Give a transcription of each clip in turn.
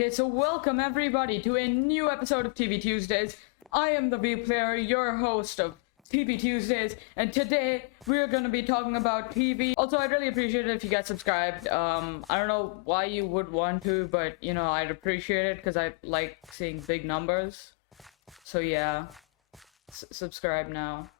Okay, so welcome everybody to a new episode of TV Tuesdays. I am the V Player, your host of TV Tuesdays, and today we're gonna be talking about TV. Also, I'd really appreciate it if you guys subscribed. I don't know why you would want to, but you know, I'd appreciate it because I like seeing big numbers. So yeah, subscribe now.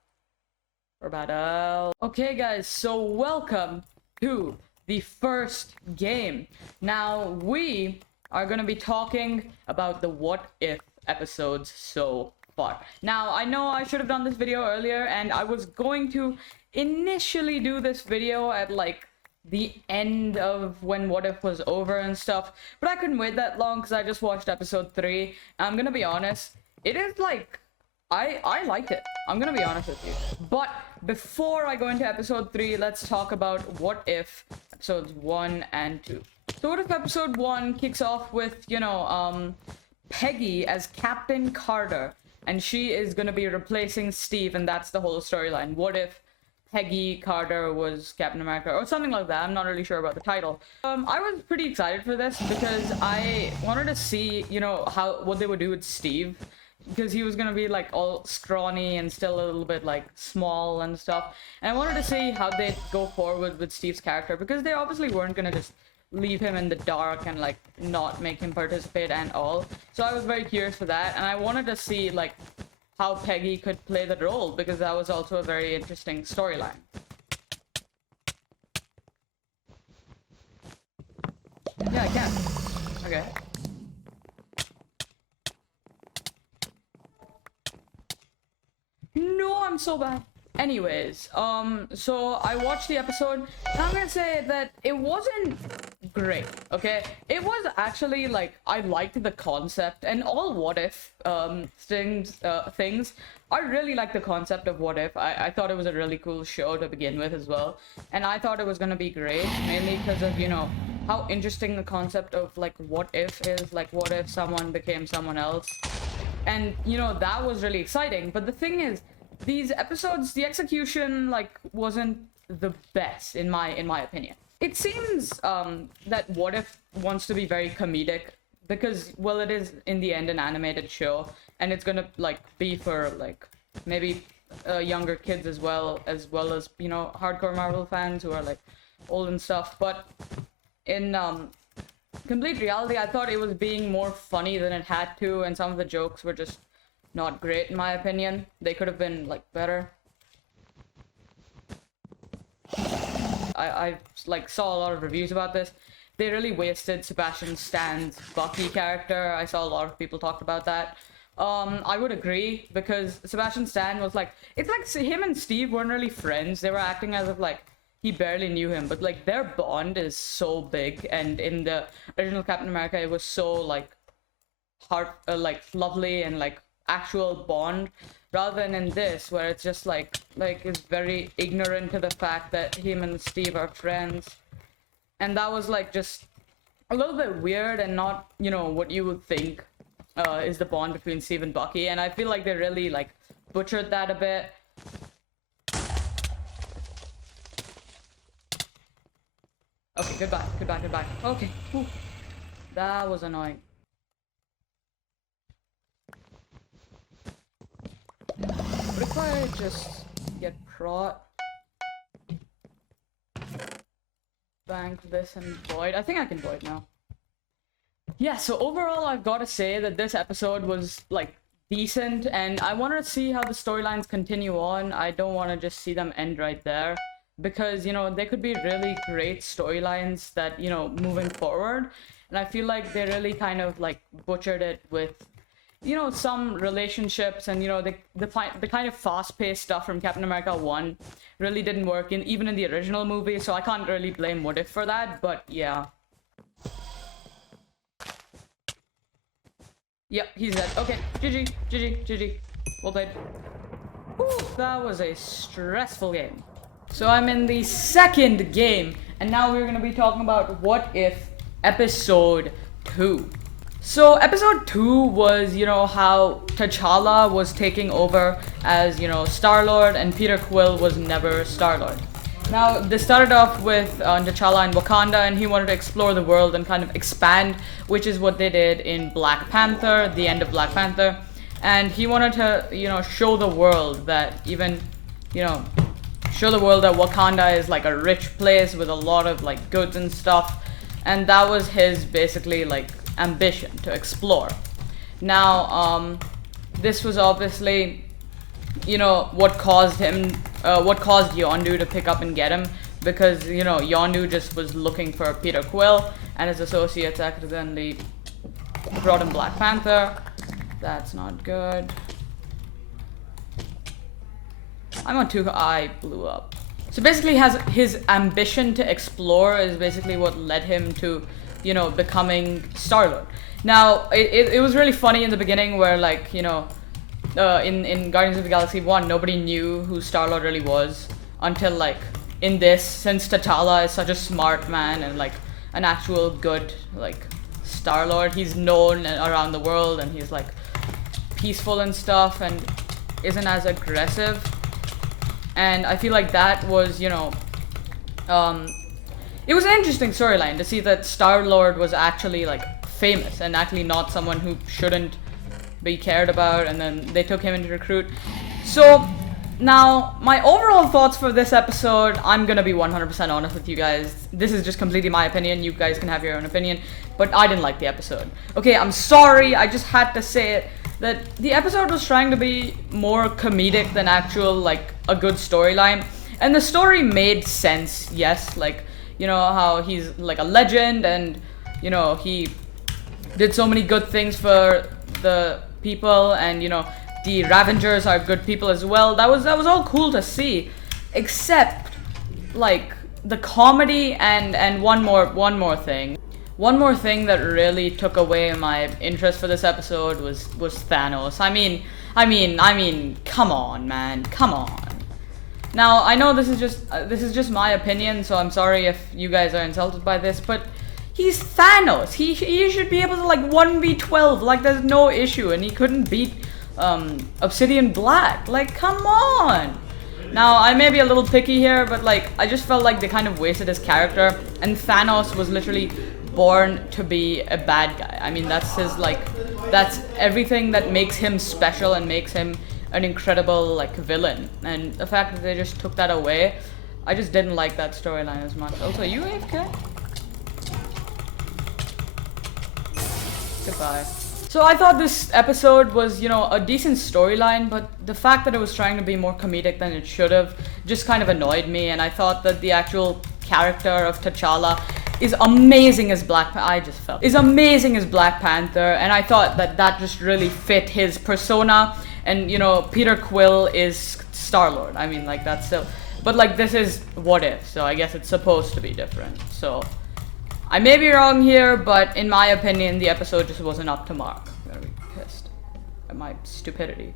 We're about out. Okay guys, so welcome to the first game. Now we are gonna be talking about the what if episodes so far. Now I know I should have done this video earlier, and I was going to initially do this video at like the end of when what if was over and stuff, but I couldn't wait that long because I just watched episode 3. I'm gonna be honest, it is like I liked it. I'm gonna be honest with you. But before I go into episode 3, let's talk about what if episodes 1 and 2. So what if episode 1 kicks off with, Peggy as Captain Carter, and she is gonna be replacing Steve, and that's the whole storyline. What if Peggy Carter was Captain America, or something like that. I'm not really sure about the title. I was pretty excited for this because I wanted to see, what they would do with Steve, because he was gonna be like all scrawny and still a little bit like small and stuff, and I wanted to see how they'd go forward with Steve's character, because they obviously weren't gonna just leave him in the dark and like not make him participate and all. So I was very curious for that, and I wanted to see like how Peggy could play the role, because that was also a very interesting storyline. Yeah, I can. Okay. No, I'm so bad. Anyways, so I watched the episode, and I'm gonna say that it wasn't great, okay? It was actually, like, I liked the concept, and all what if, things, I really liked the concept of what if. I thought it was a really cool show to begin with as well, and I thought it was gonna be great, mainly because of, how interesting the concept of, like, what if is, like, what if someone became someone else, and, that was really exciting. But the thing is, these episodes, the execution, like, wasn't the best, in my opinion. It seems, that What If wants to be very comedic, because, well, it is, in the end, an animated show, and it's gonna, like, be for, like, maybe, younger kids as well as, hardcore Marvel fans who are, like, old and stuff. But in, complete reality, I thought it was being more funny than it had to, and some of the jokes were just not great in my opinion. They could have been like better. I like saw a lot of reviews about this. They really wasted Sebastian Stan's Bucky character. I saw a lot of people talk about that. I would agree, because Sebastian Stan was like, it's like him and Steve weren't really friends. They were acting as if like he barely knew him, but like their bond is so big, and in the original Captain America it was so like like lovely and like actual bond, rather than in this where it's just like it's very ignorant to the fact that him and Steve are friends, and that was like just a little bit weird and not what you would think is the bond between Steve and Bucky, and I feel like they really like butchered that a bit. Okay, goodbye. Okay. Whew. That was annoying. What if I just get prot, bank this, and void? I think I can void now. Yeah, so overall I've got to say that this episode was like decent, and I want to see how the storylines continue on. I don't want to just see them end right there, because they could be really great storylines that moving forward, and I feel like they really kind of like butchered it with some relationships, and the kind of fast-paced stuff from Captain America 1 really didn't work even in the original movie, so I can't really blame What If for that. But yeah. Yep, he's dead. Okay, GG. Well played. Whew, that was a stressful game. So I'm in the second game, and now we're gonna be talking about What If episode 2. So episode 2 was, how T'Challa was taking over as, Star-Lord, and Peter Quill was never Star-Lord. Now, this started off with T'Challa in Wakanda, and he wanted to explore the world and kind of expand, which is what they did in Black Panther, the end of Black Panther. And he wanted to, show the world that show the world that Wakanda is like a rich place with a lot of like goods and stuff. And that was his basically like ambition to explore. Now, this was obviously what caused Yondu to pick up and get him, because Yondu just was looking for Peter Quill, and his associates accidentally brought him Black Panther. That's not good. I'm on 2. I blew up. So basically, his ambition to explore is basically what led him to becoming Star-Lord. Now it was really funny in the beginning where like in Guardians of the Galaxy 1, nobody knew who Star-Lord really was until like in this, since T'Challa is such a smart man and like an actual good like Star-Lord. He's known around the world, and he's like peaceful and stuff and isn't as aggressive. And I feel like that was, it was an interesting storyline to see that Star-Lord was actually like famous and actually not someone who shouldn't be cared about, and then they took him in to recruit. So now my overall thoughts for this episode, I'm gonna be 100% honest with you guys. This is just completely my opinion. You guys can have your own opinion, but I didn't like the episode. Okay, I'm sorry, I just had to say it, that the episode was trying to be more comedic than actual like a good storyline. And the story made sense, yes, like how he's like a legend, and he did so many good things for the people, and the Ravengers are good people as well. That was all cool to see, except like the comedy and one more thing. One more thing that really took away my interest for this episode was Thanos. I mean, come on, man, come on. Now I know this is just my opinion, so I'm sorry if you guys are insulted by this, but he's Thanos. He should be able to like 1v12, like there's no issue, and he couldn't beat Obsidian Black. Like, come on. Now I may be a little picky here, but like I just felt like they kind of wasted his character, and Thanos was literally born to be a bad guy. I mean, that's everything that makes him special and makes him an incredible like villain. And the fact that they just took that away, I just didn't like that storyline as much. Also, you AFK? Goodbye. So I thought this episode was, a decent storyline, but the fact that it was trying to be more comedic than it should have just kind of annoyed me, and I thought that the actual character of T'Challa is amazing as Black Panther, and I thought that just really fit his persona. And Peter Quill is Star-Lord. I mean, like, that's still, but like this is What If, so I guess it's supposed to be different. So I may be wrong here, but in my opinion, the episode just wasn't up to mark. I'm gonna be pissed at my stupidity.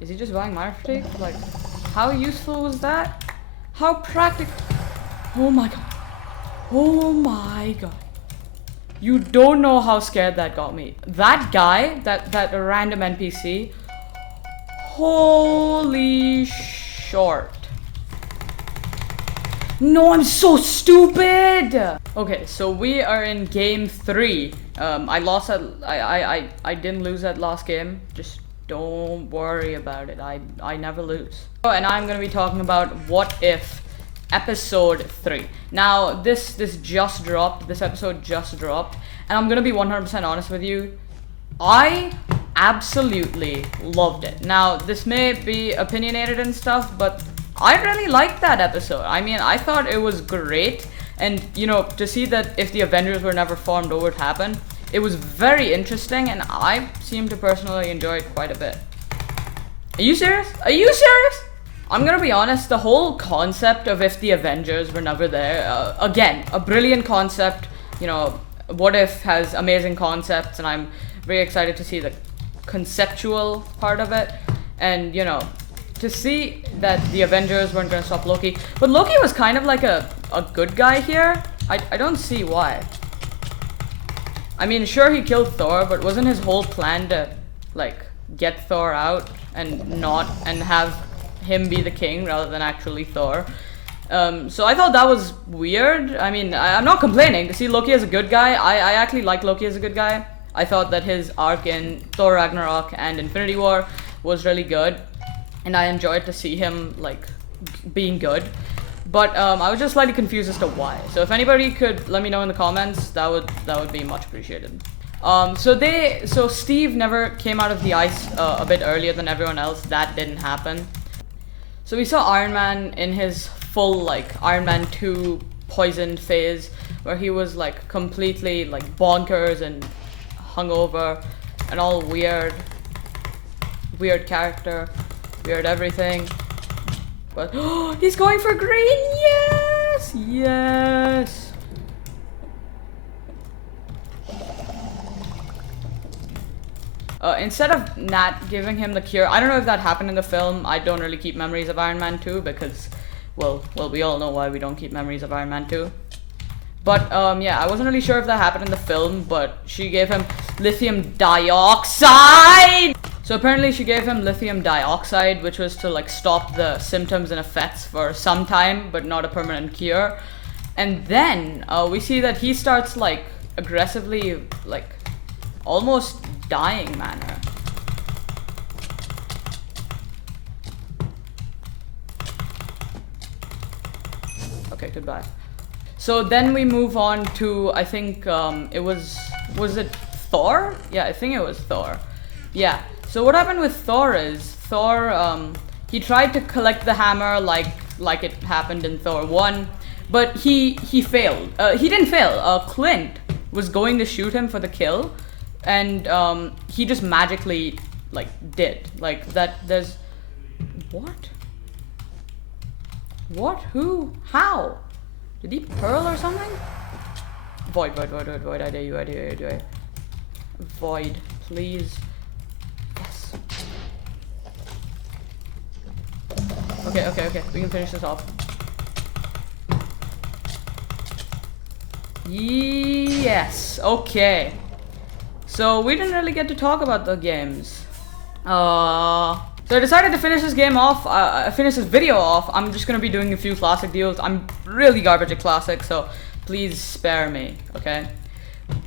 Is he just buying Minor Fatigue? Like, how useful was that? How practical? Oh my god. Oh my god. You don't know how scared that got me. That guy, that random NPC, holy short. No, I'm so stupid! Okay, so we are in game 3. I didn't lose that last game. Just don't worry about it. I never lose. Oh, and I'm gonna be talking about What If episode 3. Now this just dropped, this episode just dropped, and I'm gonna be 100% honest with you, I absolutely loved it. Now this may be opinionated and stuff, but I really liked that episode. I mean, I thought it was great, and to see that if the Avengers were never formed, what would happen, it was very interesting, and I seem to personally enjoy it quite a bit. Are you serious? Are you serious? I'm gonna be honest, the whole concept of if the Avengers were never there, again, a brilliant concept. What If has amazing concepts, and I'm very excited to see the conceptual part of it. And, to see that the Avengers weren't gonna stop Loki. But Loki was kind of like a good guy here. I don't see why. I mean, sure, he killed Thor, but wasn't his whole plan to, like, get Thor out and have him be the king rather than actually Thor? So I thought that was weird. I mean, I'm not complaining. See Loki as a good guy. I actually like Loki as a good guy. I thought that his arc in Thor Ragnarok and Infinity War was really good, and I enjoyed to see him like being good. But I was just slightly confused as to why. So if anybody could let me know in the comments, that would be much appreciated. So Steve never came out of the ice a bit earlier than everyone else. That didn't happen. So we saw Iron Man in his full like Iron Man 2 poisoned phase, where he was like completely like bonkers and hungover and all weird character, weird everything. But he's going for green. Yes, yes. Instead of Nat giving him the cure, I don't know if that happened in the film. I don't really keep memories of Iron Man 2 because, well, we all know why we don't keep memories of Iron Man 2. But, yeah, I wasn't really sure if that happened in the film, but she gave him lithium dioxide! So apparently she gave him lithium dioxide, which was to, like, stop the symptoms and effects for some time, but not a permanent cure. And then, we see that he starts, like, aggressively, like, almost dying manner. Okay, goodbye. So then we move on to, I think, was it Thor? Yeah, I think it was Thor. Yeah, so what happened with Thor is, Thor, he tried to collect the hammer like it happened in Thor 1, but he failed. He didn't fail, Clint was going to shoot him for the kill, and he just magically like did like that. There's what who how did he pearl or something? Void, I dare you. Void, please. Yes. Okay, we can finish this off. Yes, okay. So we didn't really get to talk about the games. So I decided to finish this game off, finish this video off. I'm just gonna be doing a few classic deals. I'm really garbage at classic, so please spare me, okay?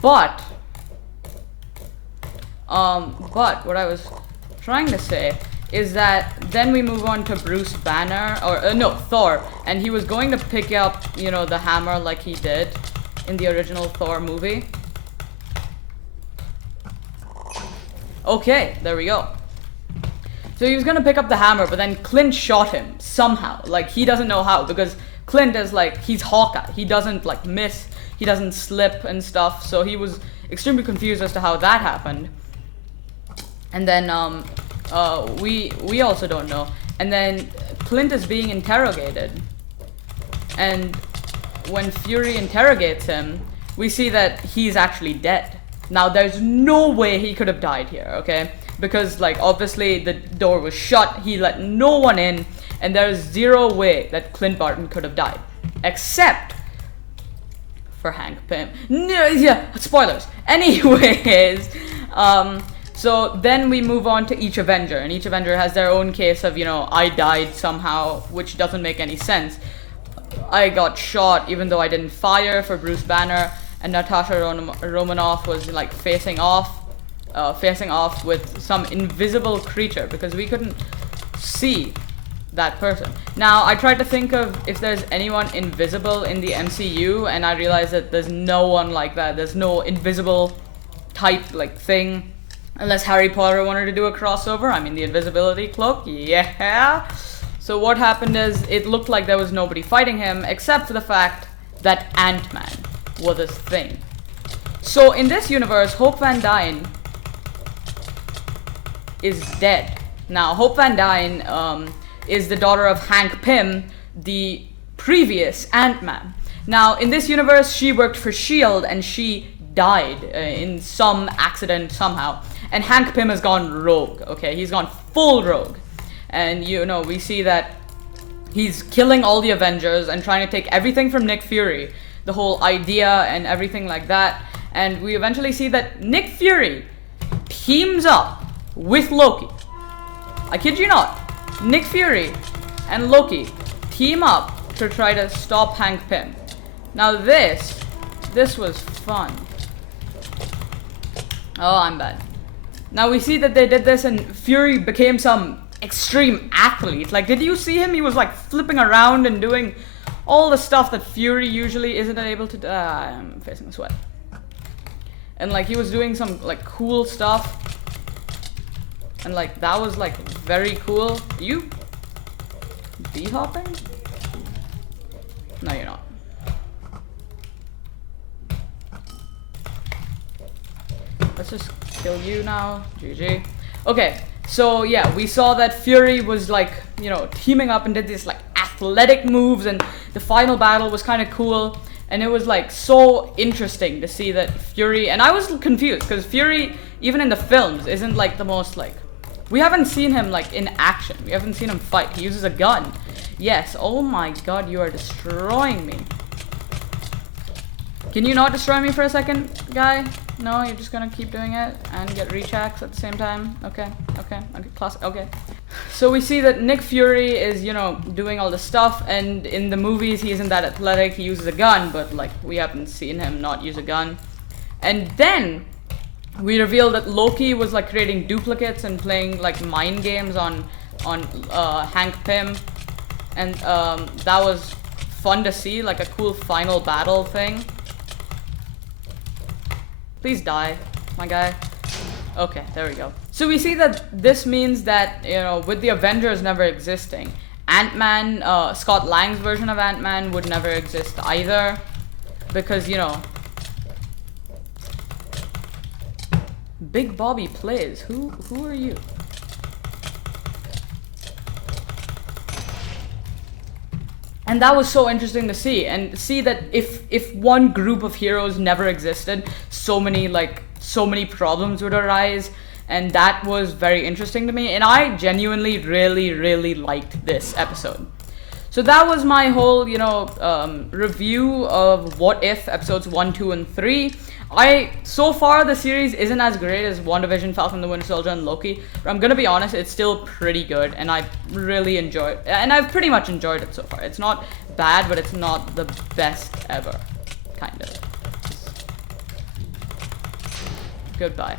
But what I was trying to say is that then we move on to Bruce Banner, or no, Thor, and he was going to pick up, you know, the hammer like he did in the original Thor movie. Okay, there we go. So he was gonna pick up the hammer, but then Clint shot him somehow. Like, he doesn't know how, because Clint is like, he's Hawkeye. He doesn't like miss, he doesn't slip and stuff. So he was extremely confused as to how that happened. And then we also don't know. And then Clint is being interrogated. And when Fury interrogates him, we see that he's actually dead. Now, there's no way he could have died here, okay? Because, like, obviously the door was shut, he let no one in, and there's zero way that Clint Barton could have died. Except for Hank Pym. No, yeah, spoilers. Anyways, so then we move on to each Avenger, and each Avenger has their own case of, you know, I died somehow, which doesn't make any sense. I got shot even though I didn't fire for Bruce Banner, and Natasha Romanoff was like facing off with some invisible creature because we couldn't see that person. Now, I tried to think of if there's anyone invisible in the MCU, and I realized that there's no one like that. There's no invisible type like thing, unless Harry Potter wanted to do a crossover. I mean, the invisibility cloak, yeah. So what happened is, it looked like there was nobody fighting him, except for the fact that Ant-Man was his thing. So in this universe, Hope Van Dyne is dead. Now, Hope Van Dyne is the daughter of Hank Pym, the previous Ant-Man. Now, in this universe, she worked for S.H.I.E.L.D. and she died in some accident somehow. And Hank Pym has gone rogue, okay? He's gone full rogue. And, you know, we see that he's killing all the Avengers and trying to take everything from Nick Fury, the whole idea and everything like that. And we eventually see that Nick Fury teams up with Loki. I kid you not. Nick Fury and Loki team up to try to stop Hank Pym. Now this was fun. Oh, I'm bad. Now we see that they did this and Fury became some extreme athlete. Like, did you see him? He was like flipping around and doing all the stuff that Fury usually isn't able to do. I'm facing a sweat. And like he was doing some like cool stuff. And like that was like very cool. Are you D-hopping? No, you're not. Let's just kill you now. GG. Okay, so yeah, we saw that Fury was like, you know, teaming up and did these like athletic moves, and the final battle was kind of cool. And it was like so interesting to see that Fury, and I was confused because Fury, even in the films, isn't like the most like, we haven't seen him like in action. We haven't seen him fight. He uses a gun. Yes, oh my god, you are destroying me. Can you not destroy me for a second, guy? No, you're just gonna keep doing it and get reach hacks at the same time? Okay, class, okay. So we see that Nick Fury is, you know, doing all the stuff, and in the movies he isn't that athletic, he uses a gun, but like we haven't seen him not use a gun. And then we reveal that Loki was like creating duplicates and playing like mind games on Hank Pym, and that was fun to see, like a cool final battle thing. Please die, my guy. Okay, there we go. So we see that this means that, you know, with the Avengers never existing, Ant-Man, Scott Lang's version of Ant-Man would never exist either, because, you know, Big Bobby plays. Who are you? And that was so interesting to see, and see that if one group of heroes never existed, so many problems would arise, and that was very interesting to me, and I genuinely really liked this episode. So that was my whole, you know, review of What If episodes 1, 2, and 3. So far the series isn't as great as WandaVision, Falcon the Winter Soldier, and Loki, but I'm gonna be honest, it's still pretty good, and I really enjoyed it, and I've pretty much enjoyed it so far. It's not bad, but it's not the best ever, kind of. Goodbye.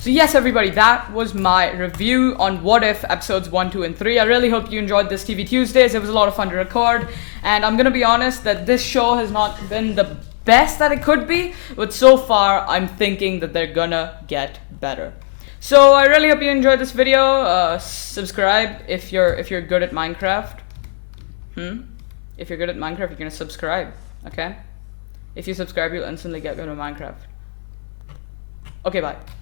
So yes, everybody, that was my review on What If episodes 1, 2, and 3. I really hope you enjoyed this TV Tuesdays. It was a lot of fun to record, and I'm gonna be honest that this show has not been the best that it could be, but so far I'm thinking that they're gonna get better. So I really hope you enjoyed this video. Subscribe if you're good at Minecraft. If you're good at Minecraft, you're gonna subscribe, okay? If you subscribe, you'll instantly get good at Minecraft. Okay, bye.